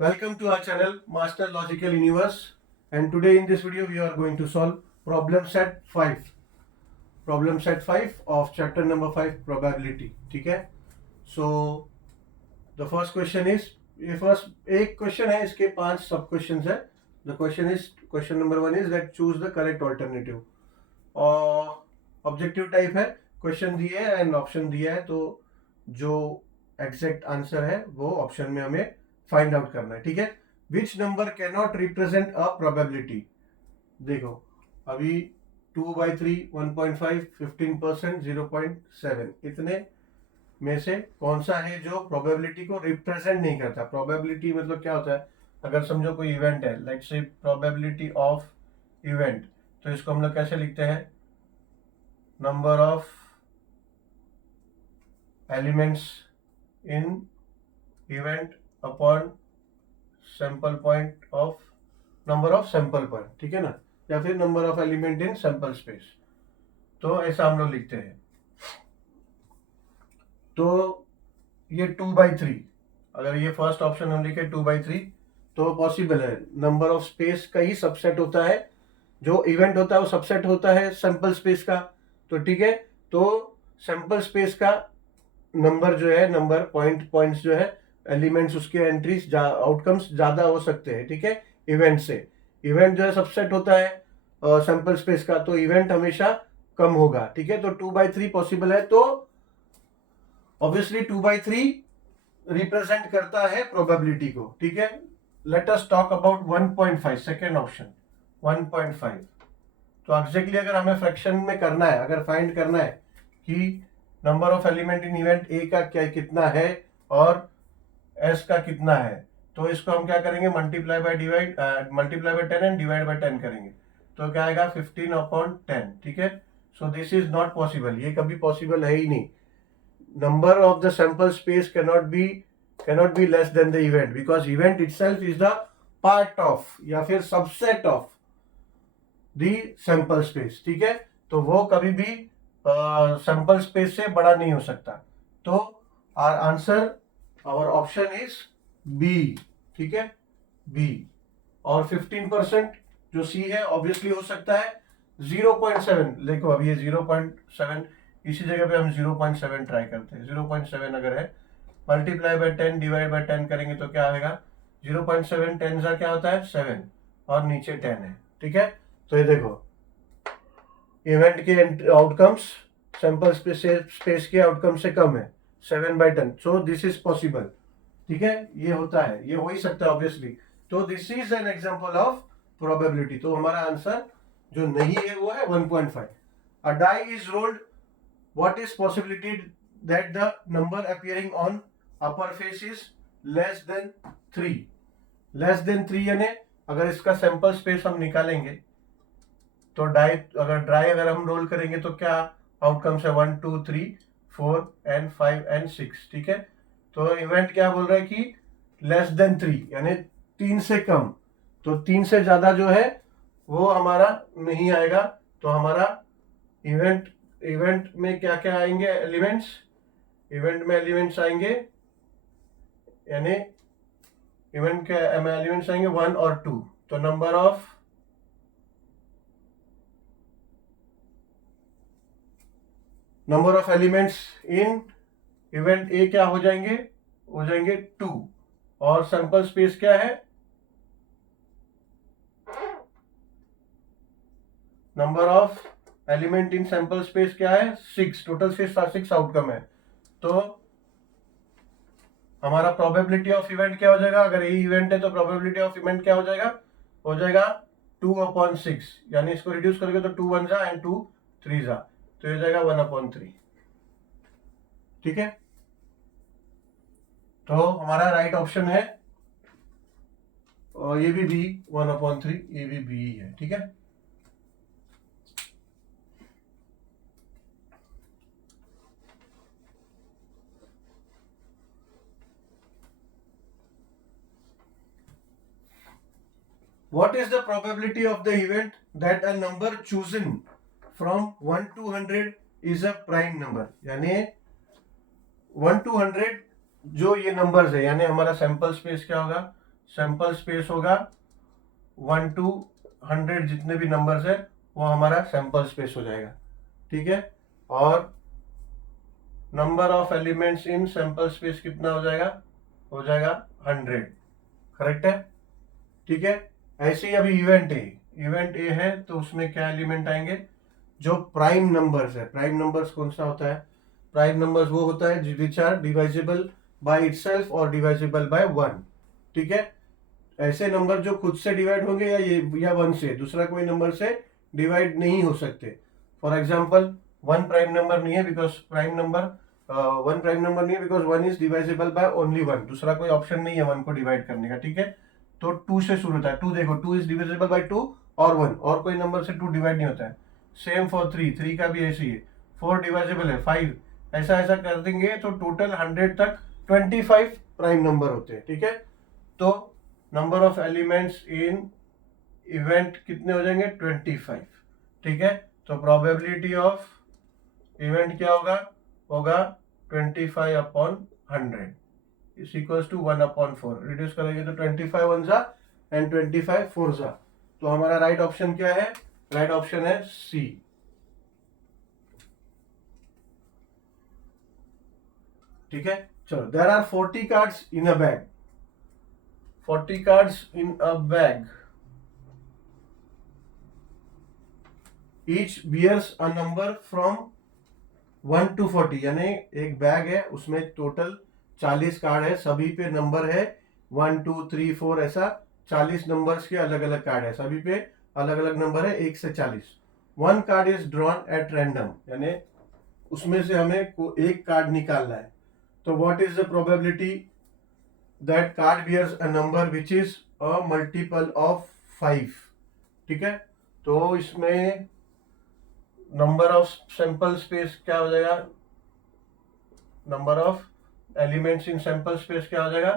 Welcome to our channel Master Logical Universe, and today in this video we are going to solve problem set 5 of chapter number 5 probability. ठीक है, so the first question is, ये first एक question है, इसके 5 सब questions है. The question number 1 is that choose the correct alternative. और objective type है, क्वेश्चन दिए है एंड ऑप्शन दिया है, तो जो एग्जैक्ट आंसर है वो ऑप्शन में हमें फाइंड आउट करना है. ठीक है, which number can not represent a probability. देखो अभी 2/3, 1.5, 15%, 0.7, इतने में से कौन सा है जो प्रोबेबिलिटी को रिप्रेजेंट नहीं करता. प्रोबेबिलिटी मतलब क्या होता है, अगर समझो कोई इवेंट है, let's say probability of event, तो इसको हम लोग कैसे लिखते हैं, number of elements in event upon sample point of number of sample point. ठीक है ना, या फिर number of element in sample space. तो ऐसा हम लोग लिखते हैं. तो ये 2/3, अगर ये फर्स्ट ऑप्शन हम लिखे 2/3 तो पॉसिबल है. नंबर ऑफ स्पेस का ही सबसेट होता है, जो इवेंट होता है वो सबसेट होता है सैंपल स्पेस का. तो ठीक है, तो सैंपल स्पेस का नंबर जो है, नंबर पॉइंट्स जो है, एलिमेंट्स, उसके एंट्रीज, आउटकम्स ज्यादा हो सकते हैं. ठीक है, इवेंट से. इवेंट जो है सबसेट होता है सैंपल स्पेस का, तो इवेंट हमेशा कम होगा. ठीक है, तो 2/3 पॉसिबल है. तो ऑब्वियसली 2/3 रिप्रेजेंट करता है प्रोबेबिलिटी को. ठीक है, let us talk about 1.5, second option 1.5. तो एग्जैक्टली अगर हमें फ्रैक्शन में करना है, अगर फाइंड करना है कि number of element in event A का क्या कितना है और एस का कितना है, तो इसको हम क्या करेंगे, multiply by 10 and divide by 10 करेंगे. तो क्या आएगा, 15/10. ठीक है, so this is not possible, ये कभी पॉसिबल है ही नहीं. Number of the sample space cannot be less than the event, because event itself is the part of या फिर subset of the sample space. ठीक है, तो वो कभी भी सैंपल स्पेस से बड़ा नहीं हो सकता. तो आवर ऑप्शन इज बी. ठीक है, बी. और 15% जो सी है ऑब्वियसली हो सकता है 0.7. देखो अभी ये 0.7, इसी जगह पे हम 0.7 ट्राई करते हैं. 0.7 अगर है, मल्टीप्लाई बाय 10 डिवाइड बाय 10 करेंगे तो क्या आएगा, 0.7 10 का क्या होता है 7, और नीचे 10 है. ठीक है, तो ये देखो इवेंट के आउटकम्स सैंपल स्पेस के आउटकम से कम है, 7/10. So this is possible. ठीक है, ये होता है, ये हो ही सकता है ऑब्वियसली. तो this is an example of probability. तो हमारा आंसर जो नहीं है वो है 1.5. A die is rolled, what is possibility that the number appearing on upper face is less than 3. Less than 3 यानी अगर इसका सैंपल स्पेस हम निकालेंगे तो ड्राई अगर हम रोल करेंगे तो क्या आउटकम्स है, 1 2 3 4 एंड 5 एंड 6. ठीक है, तो इवेंट क्या बोल रहा है कि लेस देन 3 यानी 3 से कम. तो 3 से ज्यादा जो है वो हमारा नहीं आएगा. तो हमारा इवेंट में क्या क्या आएंगे एलिमेंट्स, इवेंट में एलिमेंट्स आएंगे, यानी इवेंट के एलिमेंट्स आएंगे 1 और 2. तो number of elements in event A क्या हो जाएंगे 2. और सैंपल स्पेस क्या है, number of element in sample space क्या है 6. टोटल 6 आउटकम है. तो हमारा प्रोबेबिलिटी ऑफ इवेंट क्या हो जाएगा, अगर ये इवेंट है तो प्रोबेबिलिटी ऑफ इवेंट क्या हो जाएगा 2/6. यानी इसको रिड्यूस करोगे तो 2 1 जा एंड 2 3 जा, तो ये हो जाएगा 1/3. ठीक है, तो हमारा राइट ऑप्शन है, और ये भी बी 1/3, ये भी बी है. ठीक है, what is the probability of the event that a number chosen from 1 to 100 is a prime number. यानी 1 to 100 जो ये नंबर्स है, यानी हमारा सैंपल स्पेस क्या होगा, सैंपल स्पेस होगा 1 to 100 जितने भी नंबर्स है वो हमारा सैंपल स्पेस हो जाएगा, ठीक है। और number of elements in sample space कितना हो जाएगा 100, करेक्ट है, ठीक है। ऐसे ही अभी इवेंट ए है तो उसमें क्या एलिमेंट आएंगे, जो प्राइम नंबर्स है। प्राइम नंबर्स कौन सा होता है, प्राइम नंबर्स वो होता है विच आर डिवाइजिबल बाय इटसेल्फ और डिवाइजिबल बाय 1, ठीक है। ऐसे नंबर जो खुद से डिवाइड होंगे या 1 से, दूसरा कोई नंबर से डिवाइड नहीं हो सकते। फॉर एग्जाम्पल 1 प्राइम नंबर नहीं है because prime number 1 prime number नहीं है बिकॉज 1 इज डिवाइजिबल बाय ओनली 1, दूसरा कोई ऑप्शन नहीं है 1 को डिवाइड करने का, ठीक है। तो 2 से शुरू होता है, 2 देखो 2 इज डिविजिबल बाय 2 और 1, और कोई नंबर से 2 डिवाइड नहीं होता है। सेम फॉर 3 का भी ऐसे ही है, 4 डिवाइजिबल है 5, ऐसा ऐसा कर देंगे तो टोटल 100 तक 25 प्राइम नंबर होते हैं, ठीक है। तो number of elements in event कितने हो जाएंगे 25, ठीक है। तो प्रोबेबिलिटी ऑफ इवेंट क्या होगा 25/100 इज इक्वल्स टू 1/4। रिड्यूस करेंगे तो 25 1 जा एंड 25 4 जा। तो हमारा राइट ऑप्शन क्या है, राइट ऑप्शन है सी, ठीक है। चलो, there are 40 cards in a bag, 40 cards in a bag, each bears a number from 1 to 40, यानी एक बैग है उसमें टोटल 40 कार्ड है, सभी पे नंबर है 1 2 3 4, ऐसा 40 नंबर्स के अलग अलग कार्ड है, सभी पे अलग अलग नंबर है 1 से 40। 1 card is drawn at random, यानी उसमें से हमें एक कार्ड निकालना है। तो what is the probability that card bears a number which is a multiple of 5, ठीक है। तो इसमें नंबर ऑफ सैंपल स्पेस क्या हो जाएगा, number of elements in sample space क्या हो जाएगा,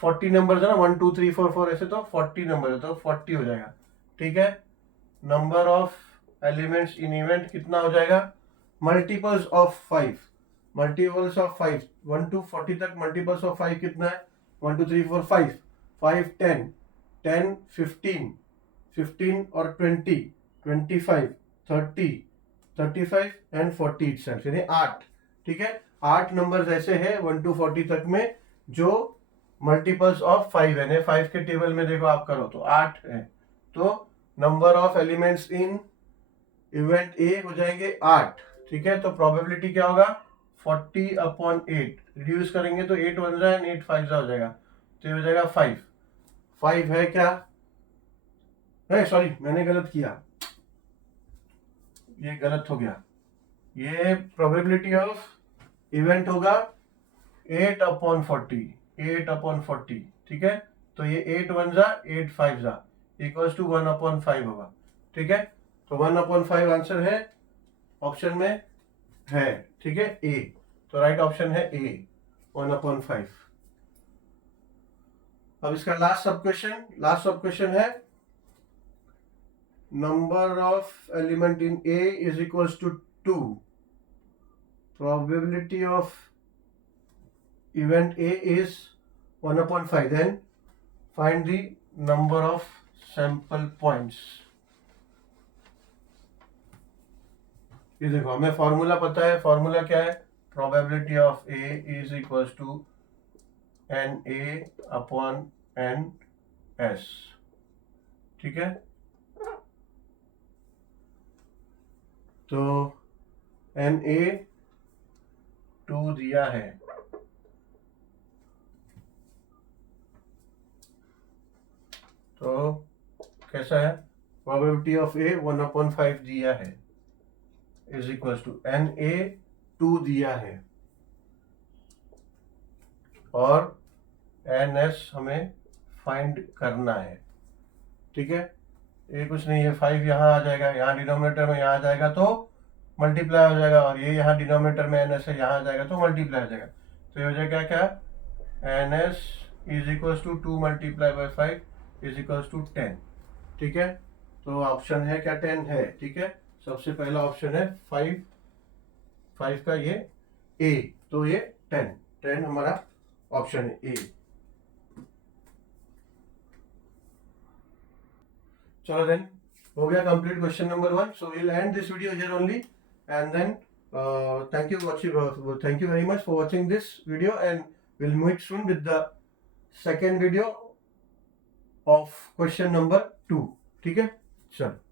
40 नंबर है ना, 1 2 3 4 4 ऐसे, तो 40 नंबर है तो 40 हो जाएगा, ठीक है। Number of elements in event कितना हो जाएगा, multiples of 5, multiples of 5 1 to 40 तक मल्टीपल्स ऑफ 5 कितना है 1 2 3 4 5, 5 10 10 15 15 और 20 25 30 35 एंड 40 इटसेल्फ, यानी 8, ठीक है। 8 नंबर्स ऐसे हैं 1 to 40 तक में जो मल्टीपल्स ऑफ 5 है, 5 के टेबल में देखो आप करो तो 8 है। तो number of elements in event A हो जाएंगे 8, ठीक है। तो प्रोबेबिलिटी क्या होगा 40/8, रिड्यूस करेंगे तो 8 1 जा एंड 8 5 जा हो जाएगा, तो ये हो जाएगा 5 है क्या, है सॉरी मैंने गलत किया, ये गलत हो गया, ये प्रोबेबिलिटी ऑफ इवेंट होगा 8/40, 8/40, ठीक है। तो ये 8 1 जा 8 5 जा इक्वल्स टू 1/5 होगा, ठीक है। तो 1/5 आंसर है ऑप्शन में है, ठीक है, ए। तो राइट ऑप्शन है ए 1/5। अब इसका लास्ट सब क्वेश्चन है number of element in A is equals to 2, probability of event A is 1/5, then find the number of sample points। ये देखो हमें फॉर्मूला पता है, फॉर्मूला क्या है, probability of A is equals to NA/NS, ठीक है। तो NA 2 दिया है, तो कैसा है, प्रोबेबिलिटी ऑफ ए 1/5 दिया है इज इक्वल टू NA 2 दिया है और NS हमें फाइंड करना है, ठीक है। ये कुछ नहीं है, 5 यहाँ आ जाएगा, यहाँ डिनोमिनेटर में यहाँ आ जाएगा तो मल्टीप्लाई हो जाएगा, और ये यहाँ डिनोमिनेटर में NS है यहाँ आ जाएगा तो मल्टीप्लाई हो जाएगा। तो ये हो जाएगा क्या, NS is equals to 2 × 5 is equals to 10, ठीक है। तो ऑप्शन है क्या 10 है, ठीक है। सबसे पहला ऑप्शन है 5 का ये ए, तो ये 10 हमारा ऑप्शन है ए। चलो देन हो गया complete question number 1. So will end this video here only and then thank you very much for watching this video, and we'll meet soon with the second video of question number 2. ठीक है, चलो.